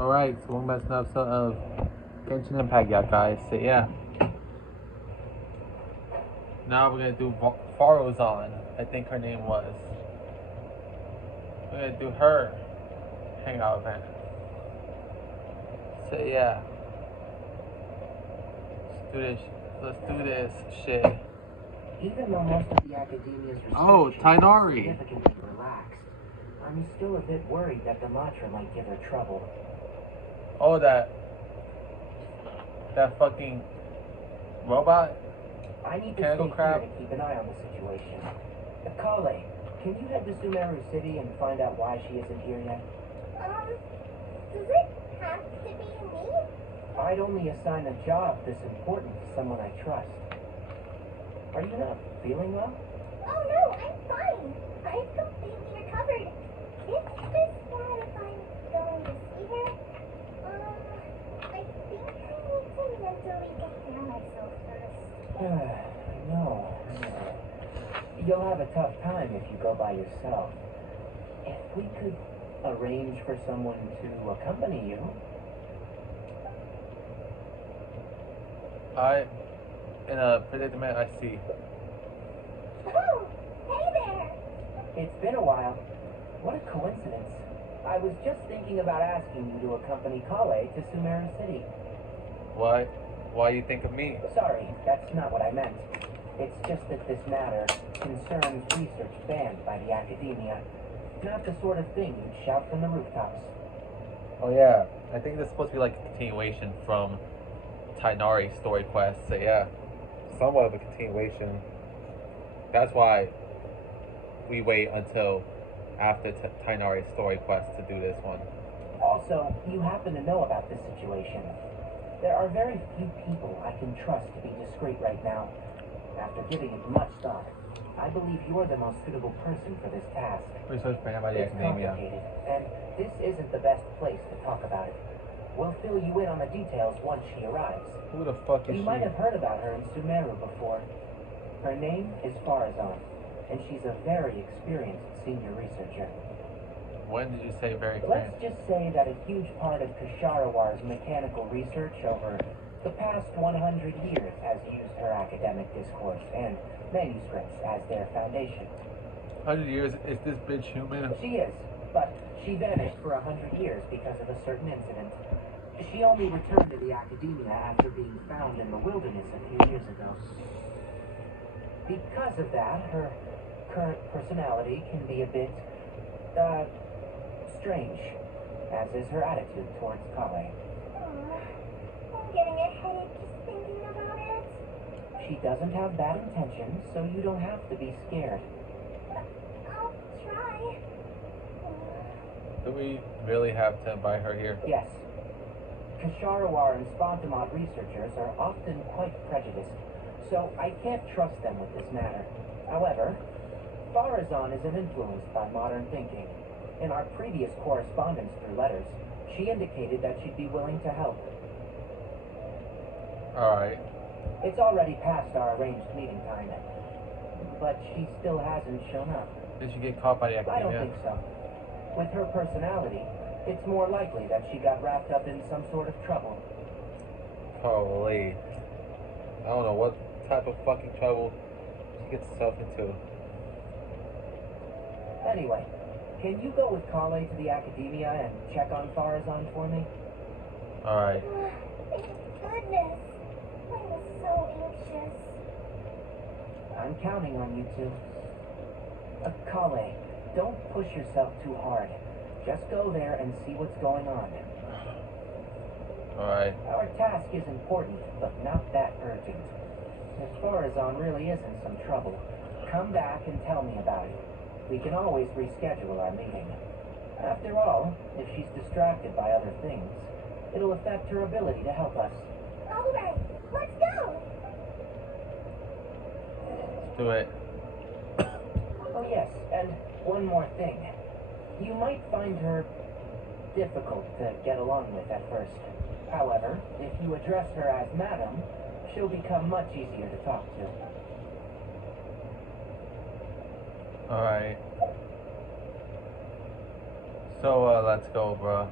Alright, so one last episode of Genshin Impact, yeah, guys. So, yeah. Now we're gonna do Faruzan, I think her name was. We're gonna do her hangout event. So, yeah. Let's do this shit. Even though most of the academia's Oh, Tainari. is significantly relaxed, I'm still a bit worried that the Matra might give her trouble. Oh, that fucking robot? I need to Mechanical stay crab? here to keep an eye on the situation. Kale, can you head to Sumeru City and find out why she isn't here yet? Does it have to be me? I'd only assign a job this important to someone I trust. Are you not feeling well? Oh no, I'm fine. I've completely recovered. It's just that if I'm going to see her, I think I need to mentally prepare myself first. No. You'll have a tough time if you go by yourself. If we could arrange for someone to accompany you. In a predicament, I see. Oh, hey there. It's been a while. What a coincidence. I was just thinking about asking you to accompany Kale to Sumeru City. Why you think of me? Sorry, that's not what I meant. It's just that this matter concerns research banned by the academia. Not the sort of thing you'd shout from the rooftops. Oh yeah, I think this is supposed to be like a continuation from Tainari's story quest. So yeah, somewhat of a continuation. That's why we wait until after Tainari's story quest to do this one. Also, you happen to know about this situation. There are very few people I can trust to be discreet right now. After giving it much thought, I believe you're the most suitable person for this task. Research banned by the It's academia. complicated, and this isn't the best place to talk about it. We'll fill you in on the details once she arrives. Who the fuck is You she? might have heard about her in Sumeru before. Her name is Faruzan, and she's a very experienced senior researcher. When did you say very Let's clear? just say that a huge part of Kasharawar's mechanical research over the past 100 years has used her academic discourse and manuscripts as their foundation. 100 years? Is this bitch human? She is, but she vanished for 100 years because of a certain incident. She only returned to the academia after being found in the wilderness a few years ago. Because of that, her current personality can be a bit, strange, as is her attitude towards Kale. I'm getting a headache just thinking about it. She doesn't have bad intentions, so you don't have to be scared. I'll try. Do we really have to invite her here? Yes. Kasharawar and Spontamot researchers are often quite prejudiced, so I can't trust them with this matter. However, Faruzan isn't influenced by modern thinking. In our previous correspondence through letters, she indicated that she'd be willing to help. Alright. It's already past our arranged meeting time, but she still hasn't shown up. Did she get caught by the I don't academia? think so. With her personality, it's more likely that she got wrapped up in some sort of trouble. Holy. I don't know what type of fucking trouble she gets herself into. Anyway, can you go with Kale to the academia and check on Faruzan for me? Alright. Thank goodness. I was so anxious. I'm counting on you two. Kale, don't push yourself too hard. Just go there and see what's going on. Alright. Our task is important, but not that urgent. If Faruzan really is in some trouble, come back and tell me about it. We can always reschedule our meeting. After all, if she's distracted by other things, it'll affect her ability to help us. All right, let's go. Let's do it. Oh yes, and one more thing. You might find her difficult to get along with at first. However, if you address her as Madam, she'll become much easier to talk to. Alright. So, let's go, bro.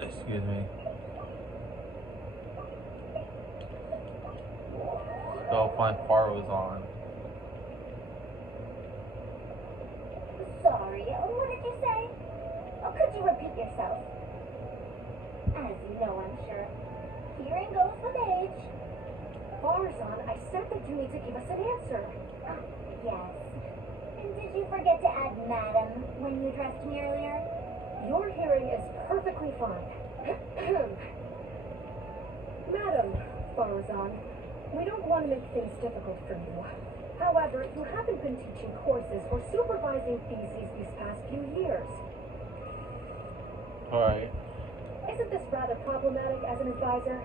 Excuse me. Go find Faruzan. Sorry, what did you say? Oh, could you repeat yourself? As you know, I'm sure. Hearing goes with age. Faruzan, I said that you need to give us an answer. Yes. And did you forget to add madam when you addressed me earlier? Your hearing is perfectly fine. Madam Faruzan, we don't want to make things difficult for you. However, you haven't been teaching courses or supervising theses these past few years. Alright. Isn't this rather problematic as an advisor?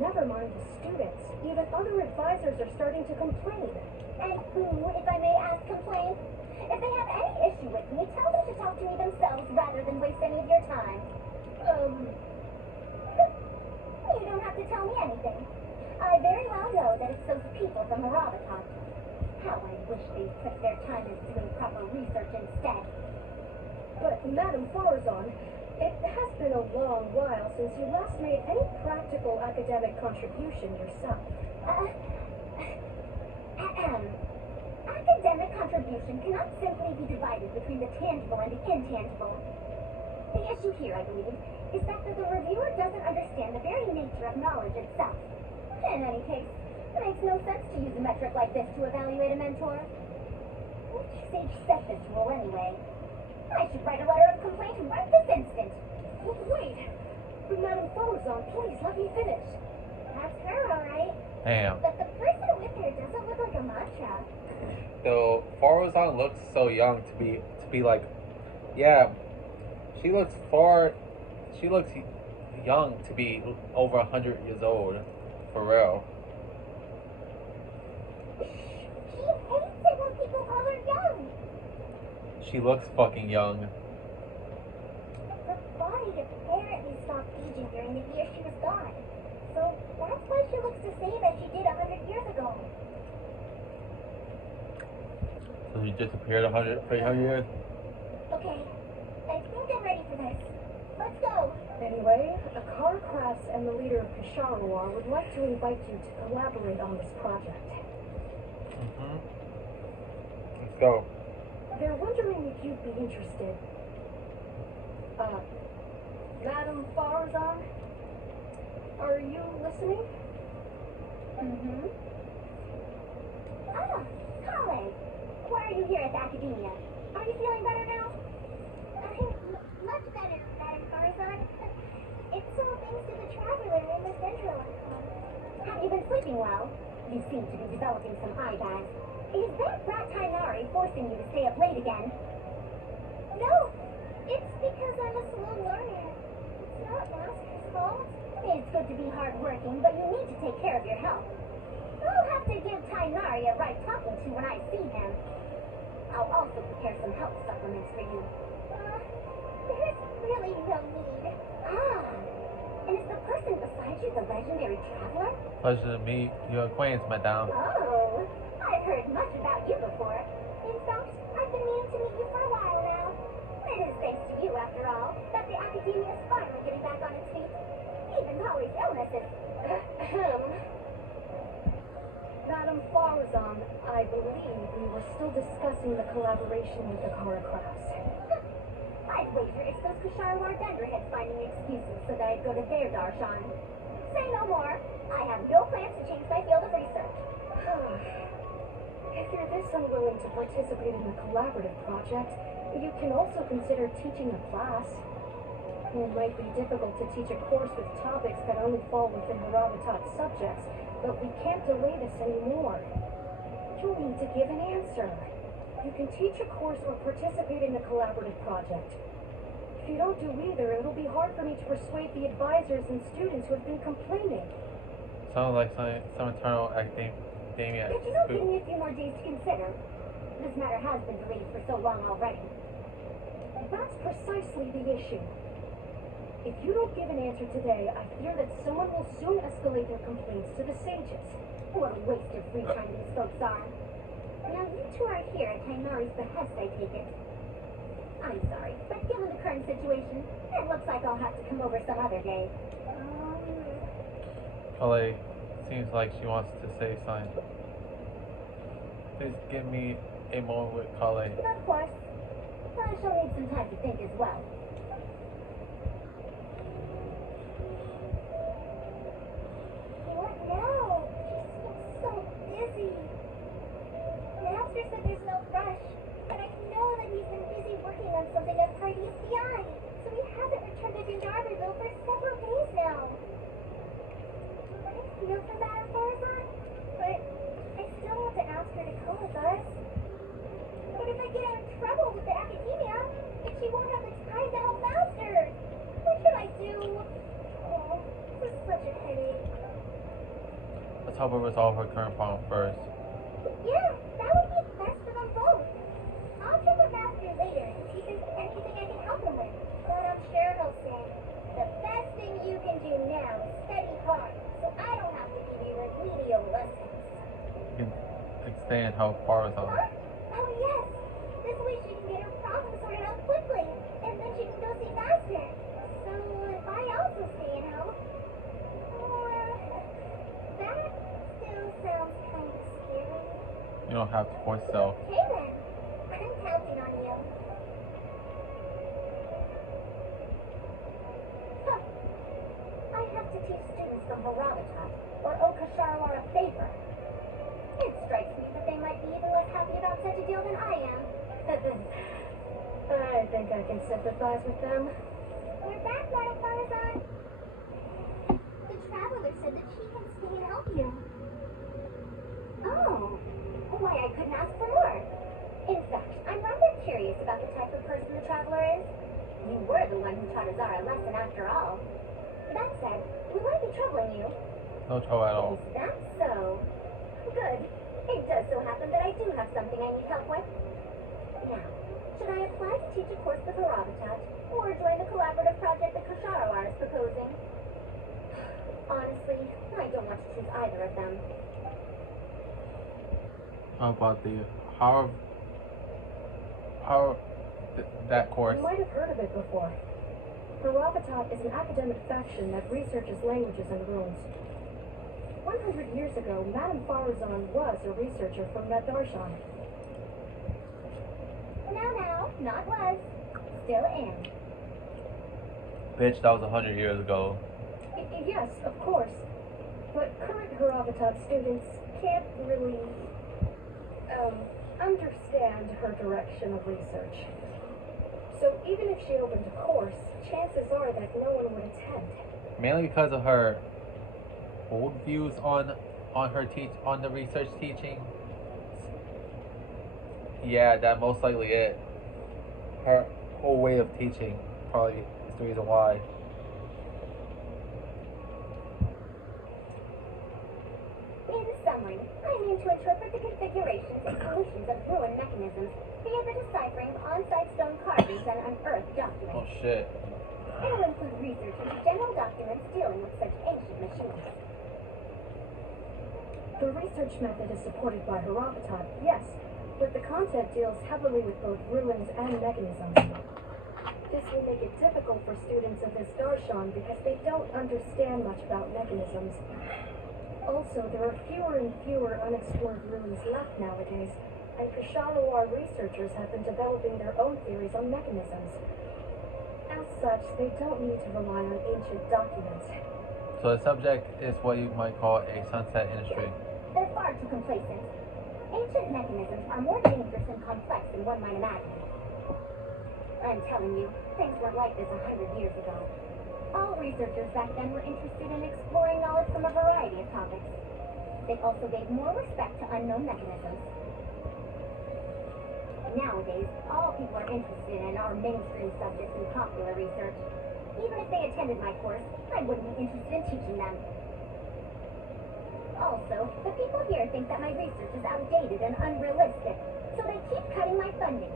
Never mind the students. Even other advisors are starting to complain. And who, if I may ask, complain? If they have any issue with me, tell them to talk to me themselves rather than waste any of your time. You don't have to tell me anything. I very well know that it's those people from Haravatot. How I wish they'd put their time into doing proper research instead. But, Madam Faruzan, it has been a long while since you last made any practical academic contribution yourself. Academic contribution cannot simply be divided between the tangible and the intangible. The issue here, I believe, is that the reviewer doesn't understand the very nature of knowledge itself. In any case, it makes no sense to use a metric like this to evaluate a mentor. Which sage set this rule anyway? I should write a letter of complaint right this instant. Wait! Madam Faruzan, please let me finish. That's her, alright. Damn. But the person with her doesn't look like a mantra. Though Faruzan looks so young to be like, yeah, she looks young to be over 100 years old, for real. She hates it when people call her young. She looks fucking young. Her body apparently stopped aging during the year she was gone. So that's why she looks the same as she did 100 years ago. So she disappeared 300 years? Okay, I think I'm ready for this. Let's go. Anyway, Akarkras and the leader of Kasharawar would like to invite you to collaborate on this project. Let's go. They're wondering if you'd be interested. Madam Faruzan? Are you listening? Ah, Colin. Why are you here at the academia? Are you feeling better now? Much better, Madam Faruzan. It's all thanks to the traveler in the central. Have you been sleeping well? You seem to be developing some eye bags. Is that brat Tainari forcing you to stay up late again? No, it's because I'm a slow learner. It's not Master's fault. It's good to be hardworking, but you need to take care of your health. I'll have to give Tainari a right talking to when I see him. I'll also prepare some health supplements for you. There's really no need. And is the person beside you the legendary traveler? Pleasure to meet your acquaintance, madame. Oh, I've heard much about you before. In fact, I've been meaning to meet you for a while now. It is thanks to you, after all, that the academia is finally getting back on its feet. Even Holly's illness is... Madam Faruzan, I believe we were still discussing the collaboration with the Akarkras. I'd wager it's those Kusharwar Dunderheads finding excuses so that I'd go to their darshan. Say no more. I have no plans to change my field of research. If you're this unwilling to participate in the collaborative project, you can also consider teaching a class. It might be difficult to teach a course with topics that only fall within Haravatot subjects, but we can't delay this anymore. You'll need to give an answer. You can teach a course or participate in the collaborative project. If you don't do either, it'll be hard for me to persuade the advisors and students who have been complaining. Sounds like some internal academia. Could you not give me a few more days to consider? This matter has been delayed for so long already. That's precisely the issue. If you don't give an answer today, I fear that someone will soon escalate their complaints to the sages. What a waste of free time these folks are. Now you two are here at Tainari's behest, I take it. I'm sorry, but given the current situation, it looks like I'll have to come over some other day. Kale seems like she wants to say something. Please give me a moment with Kale. Of course. I shall need some time to think as well. What now? She's so busy. Master said there's no rush, but I know that he's been busy working on something as part of the FBI, so he hasn't returned to Gendarmerville for several days now. I feel for Madame Faruzan, but I still want to ask her to come with us. But if I get her in trouble with the academia, then she won't have the time to help Master. What should I do? Oh, this is such a headache. Let's help her resolve her current problem first. Yeah, that would be best for them both. I'll check with Master later and see if there's anything I can help him with. But I'm sure he'll say, the best thing you can do now is study hard, so I don't have to give you remedial lessons. You can stay and help Faruzan. Huh? Oh yes, this way she can get her problem sorted out quickly, and then she can go see Master. So if I also stay and help, that still sounds kind of scary. You don't have to force yourself. Okay then, I'm counting on you. Huh. I have to teach students from Haravatat or Okasharawar a favor. It strikes me that they might be even less happy about such a deal than I am. I think I can sympathize with them. We're back, Madame Faruzan. The traveler said that she can stay and help you. Oh, why I couldn't ask for more. In fact, I'm rather curious about the type of person the traveler is. You were the one who taught Azara a lesson after all. That said, will I be troubling you? No trouble at all. Is that so? Good. It does so happen that I do have something I need help with. Now, should I apply to teach a course with Haravatat, or join the collaborative project that Kasharawar is proposing? Honestly, I don't want to choose either of them. How about that course? You might have heard of it before. Haravatat is an academic faction that researches languages and runes. 100 years ago, Madame Faruzan was a researcher from that darshan. Now, not was. Still am. Bitch, that was 100 years ago. Yes, of course. But current Haravatat students can't really, understand her direction of research. So even if she opened a course, chances are that no one would attend. Mainly because of her old views on the research teaching. Yeah, that most likely it. Her whole way of teaching probably is the reason why. In summary, I mean to interpret the configurations and solutions of ruined mechanisms via the deciphering of on-site stone carvings and unearthed documents. Oh shit. It'll include research into general documents dealing with such ancient machines. The research method is supported by Haravatat, yes, but the content deals heavily with both ruins and mechanisms. This will make it difficult for students of this darshan because they don't understand much about mechanisms. Also, there are fewer and fewer unexplored ruins left nowadays, and Kasharawar researchers have been developing their own theories on mechanisms. As such, they don't need to rely on ancient documents. So the subject is what you might call a sunset industry. They're far too complacent. Ancient mechanisms are more dangerous and complex than one might imagine. I'm telling you, things weren't like this 100 years ago. All researchers back then were interested in exploring knowledge from a variety of topics. They also gave more respect to unknown mechanisms. Nowadays, all people are interested in are mainstream subjects in popular research. Even if they attended my course, I wouldn't be interested in teaching them. Also, the people here think that my research is outdated and unrealistic, so they keep cutting my funding.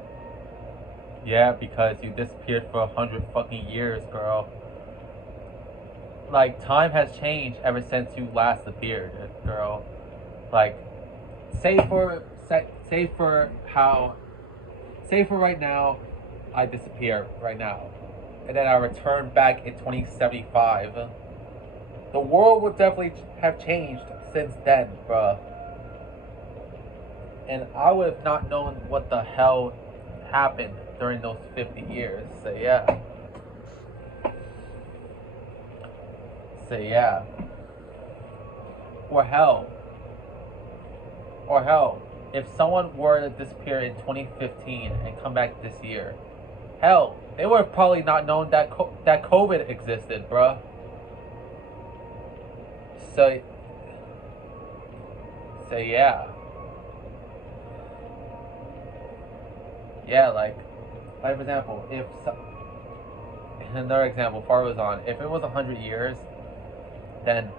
Yeah, because you disappeared for 100 fucking years, girl. Like, time has changed ever since you last appeared, girl. Like, save for how say for right now, I disappear right now, and then I return back in 2075. The world would definitely have changed since then, bruh. And I would have not known what the hell happened during those 50 years. So yeah. So yeah. Or hell. Or hell. If someone were to disappear in 2015 and come back this year, hell, they would have probably not known that that COVID existed, bruh. So yeah. Yeah, like for example, if another example, Faruzan, if it was 100 years, then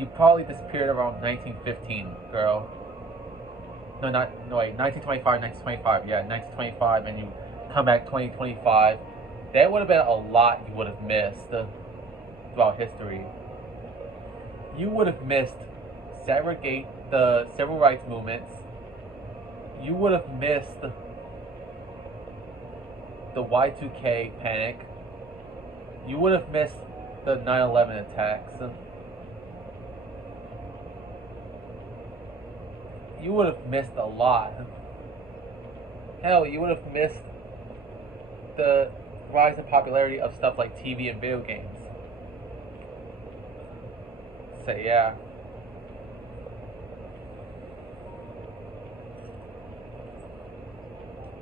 you probably disappeared around 1915, girl. No wait, 1925, yeah, 1925, and you come back 2025. That would have been a lot you would have missed throughout history. You would have missed the civil rights movements. You would have missed the Y2K panic. You would have missed the 9/11 attacks. You would have missed a lot. Hell, you would have missed the rise in popularity of stuff like TV and video games. So yeah.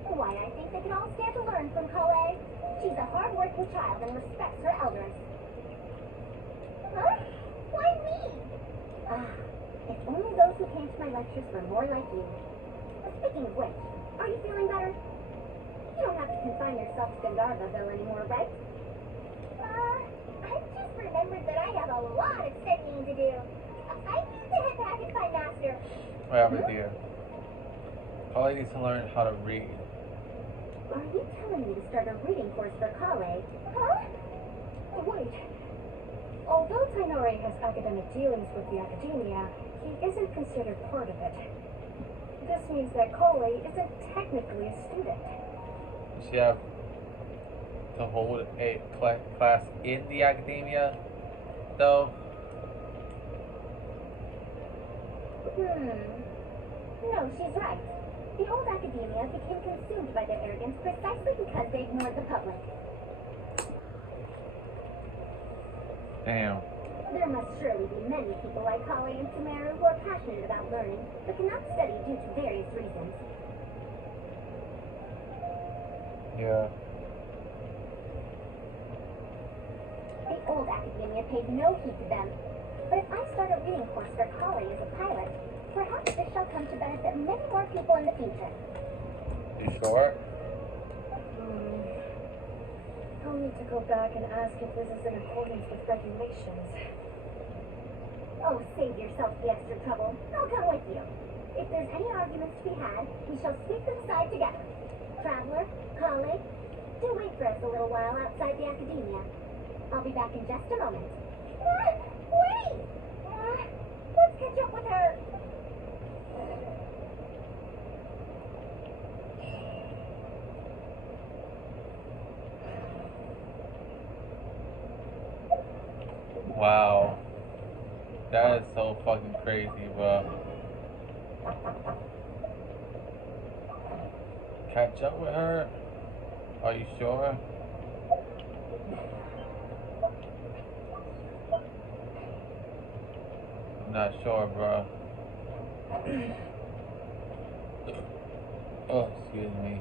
Why, I think they can all stand to learn from Kale. She's a hard-working child and respects her elders. Huh? Why me? If only those who came to my lectures were more like you. Speaking of which, are you feeling better? You don't have to confine yourself to Gandharvaville anymore, right? I've just remembered that I have a lot of studying to do. I need to head back and find Master. Whatever, dear. Kale needs to learn how to read. Are you telling me to start a reading course for Kale? Huh? Wait. Although Tainari has academic dealings with the academia, he isn't considered part of it. This means that Kale isn't technically a student. Does she have to hold a class in the academia, though? No, she's right. The old academia became consumed by their arrogance precisely because they ignored the public. Damn. There must surely be many people like Kale and Sumeru who are passionate about learning, but cannot study due to various reasons. Yeah. The old academia paid no heed to them. But if I start a reading course for Kale as a pilot, perhaps this shall come to benefit many more people in the future. You sure? I'll need to go back and ask if this is in accordance with regulations. Oh, save yourself the extra trouble. I'll come with you. If there's any arguments to be had, we shall sweep them aside together. Traveler, Kale, do wait for us a little while outside the academia. I'll be back in just a moment. Wait! Let's catch up with her. Wow. That is so fucking crazy, bro. Catch up with her? Are you sure? I'm not sure, bro. Oh, excuse me.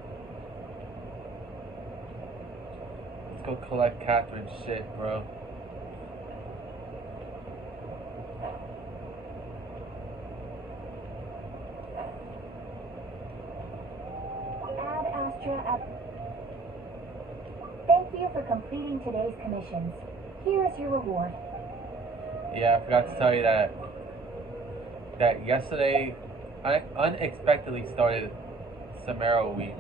Let's go collect Catherine's shit, bro. Ad Astra up. Thank you for completing today's commissions. Here is your reward. Yeah, I forgot to tell you that yesterday I unexpectedly started Samaro week,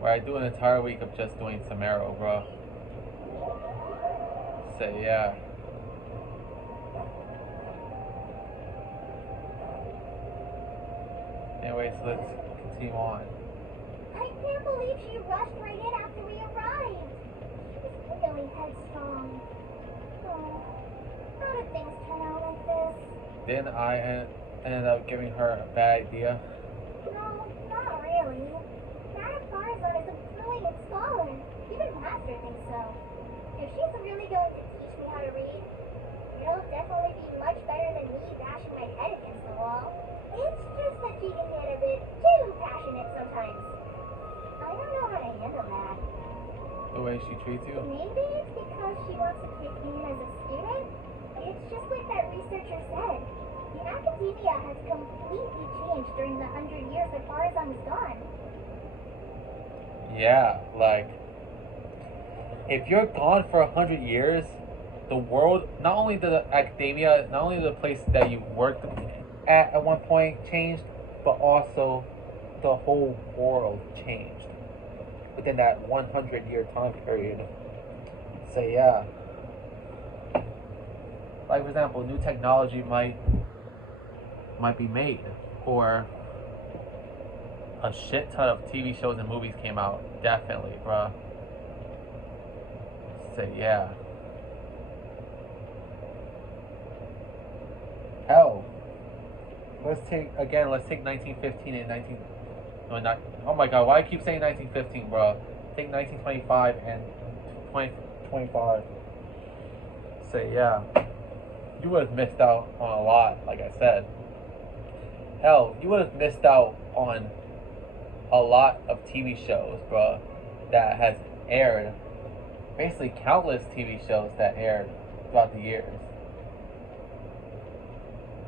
where I do an entire week of just doing Samaro, bro. So yeah. Anyways, let's continue on. I can't believe she rushed right in after we arrived. She was really headstrong. Oh, how did things turn out like this? Then I ended up giving her a bad idea. No, not really. Madame Faruzan is a brilliant scholar. Even Master thinks so. If she's really going to teach me how to read, it'll definitely be much better than me bashing my head against the wall. It's just that she can get a bit too passionate sometimes. I don't know how to handle that. The way she treats you? Maybe it's because she wants to take me in as a student. It's just like that researcher said. The academia has completely changed during the 100 years that Faruzan was gone. Yeah, like, if you're gone for 100 years, the world, not only the academia, not only the place that you worked at one point changed, but also the whole world changed within that 100-year time period. So yeah, like for example, new technology might be made, or a shit ton of TV shows and movies came out. Definitely, bruh. So yeah. Hell, let's take 1915 and 19. No, not. Oh my God, why I keep saying 1915, bro? Take 1925 and 2025. So yeah, you would have missed out on a lot. Like I said, hell, you would have missed out on a lot of TV shows, bro, that has aired. Basically, countless TV shows that aired throughout the years.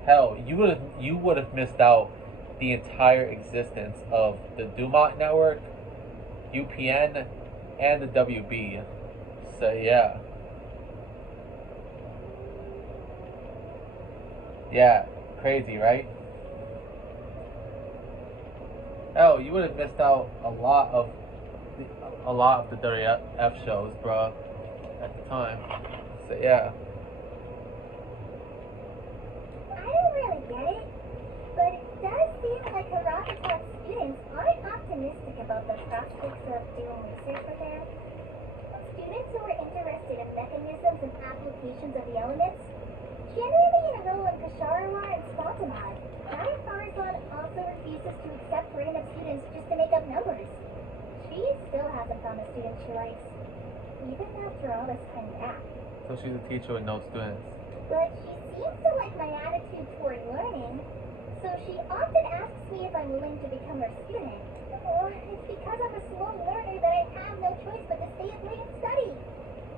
Hell, you would have missed out the entire existence of the Dumont Network, UPN, and the WB. So yeah. Yeah, crazy, right? Hell, you would have missed out a lot of the WF shows, bro, at the time. So yeah. I don't really get it, but it does seem like Haraka's students aren't optimistic about the prospects of doing research with her. Students who are interested in mechanisms and applications of the elements generally enroll in Kasharawar and Spontamod. Madame Faruzan also refuses to accept random students just to make up numbers. She still hasn't found a student she likes, even after all this time back. So she's a teacher with no students. But she seems to like my attitude toward learning, so she often asks me if I'm willing to become her student. Or it's because I'm a slow learner that I have no choice but to stay up late and study.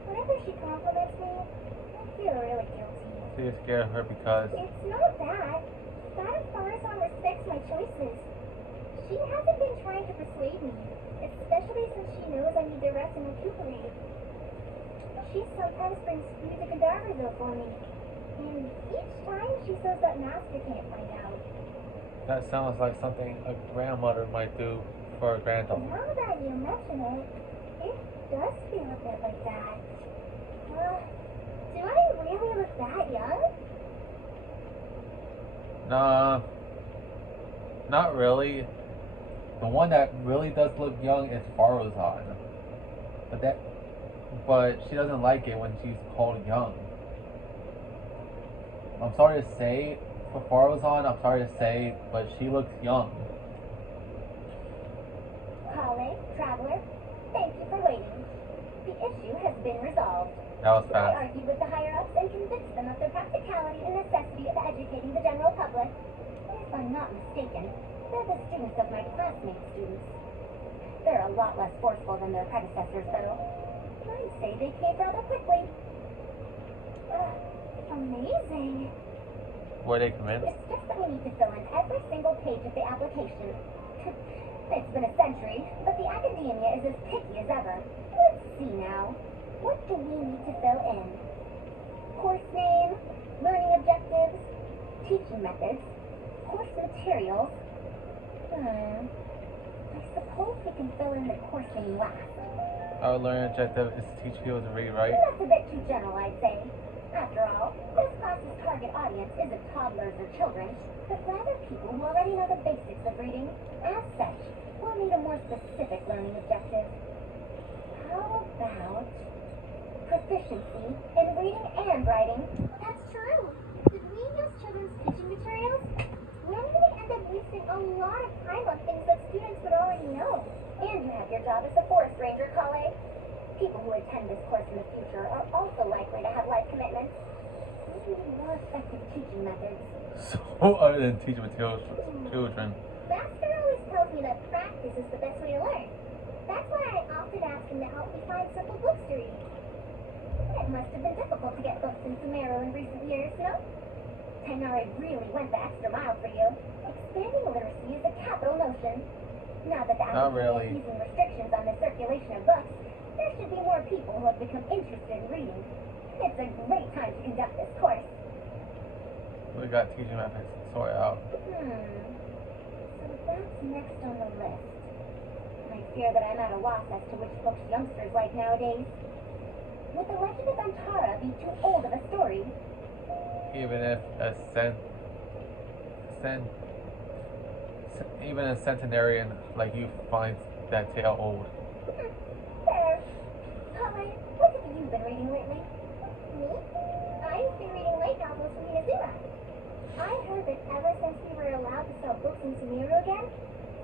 Whenever she compliments me, I feel really guilty. So you're scared of her because... It's not that. Madame Faruzan respects my choices. She hasn't been trying to persuade me, especially since she knows I need to rest and recuperate. She sometimes brings food to Cadaverville for me, and each time she says that Master can't find out. That sounds like something a grandmother might do for a granddaughter. Now that you mention it, it does feel a bit like that. Do I really look that young? Nah, not really. The one that really does look young is Faruzan. But she doesn't like it when she's called young. I'm sorry to say, for Faruzan, but she looks young. Colleague, traveler, thank you for waiting. The issue has been resolved. That was I fast. argued with the higher-ups and convinced them of the practicality and necessity of educating the general public. If I'm not mistaken, they're the students of my classmates' students. They're a lot less forceful than their predecessors, though. I'd say they came rather quickly. Amazing. Were they convinced? It's just that we need to fill in every single page of the application. It's been a century, but the academia is as picky as ever. Let's see now. What do we need to fill in? Course name, learning objectives, teaching methods, course materials. I suppose we can fill in the course name last. Our learning objective is to teach people to read, right? That's a bit too general, I'd say. After all, this class's target audience isn't toddlers or children, but rather people who already know the basics of reading. As such, we'll need a more more specific learning objectives. How about proficiency in reading and writing? That's true. If we use children's teaching materials, we're going to end up wasting a lot of time on things that students would already know. And you have your job as a forest ranger, colleague. People who attend this course in the future are also likely to have life commitments. We need more effective teaching methods. So other than teaching materials for children. Master always tells me that practice is the best way to learn. That's why I often ask him to help me find simple books to read. It must have been difficult to get books in Sumeru in recent years, no? Tainari really went the extra mile for you. Expanding literacy is a capital notion. Now that the Not really. is easing restrictions on the circulation of books, there should be more people who have become interested in reading. It's a great time to conduct this course. We got teaching methods sorted out. So that's next on the list. I fear that I'm at a loss as to which books youngsters like nowadays. Would The Legend of Antara be too old of a story? Even if even a centenarian like you finds that tale old. Fair. Colin, what have you been reading lately? Me? I've been reading light novels from Inazuma. I heard that ever since we were allowed to sell books in Sumeru again,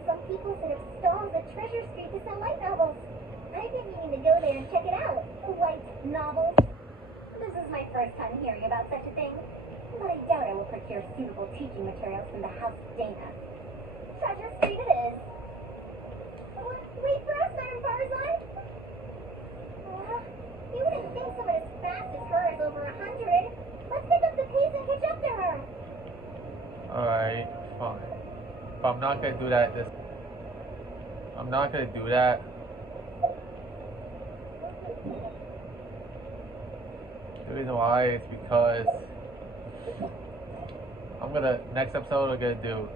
some people set up stalls at Treasure Street to sell light novels. I've been meaning to go there and check it out. Light novels. This is my first time hearing about such a thing, but I doubt I will procure suitable teaching materials from the House of Dana. Treasure Street it is. Wait for us, Madam Faruzan. You wouldn't think someone as fast as her is over 100. Let's pick up the pace and catch up to her. Alright, fine. But I'm not gonna do that I'm not gonna do that. The reason why is because next episode I'm gonna do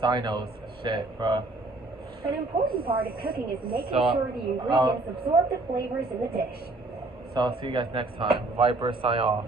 Sino's shit, bruh. An important part of cooking is making So, sure the ingredients absorb the flavors in the dish. So I'll see you guys next time. Viper, sign off.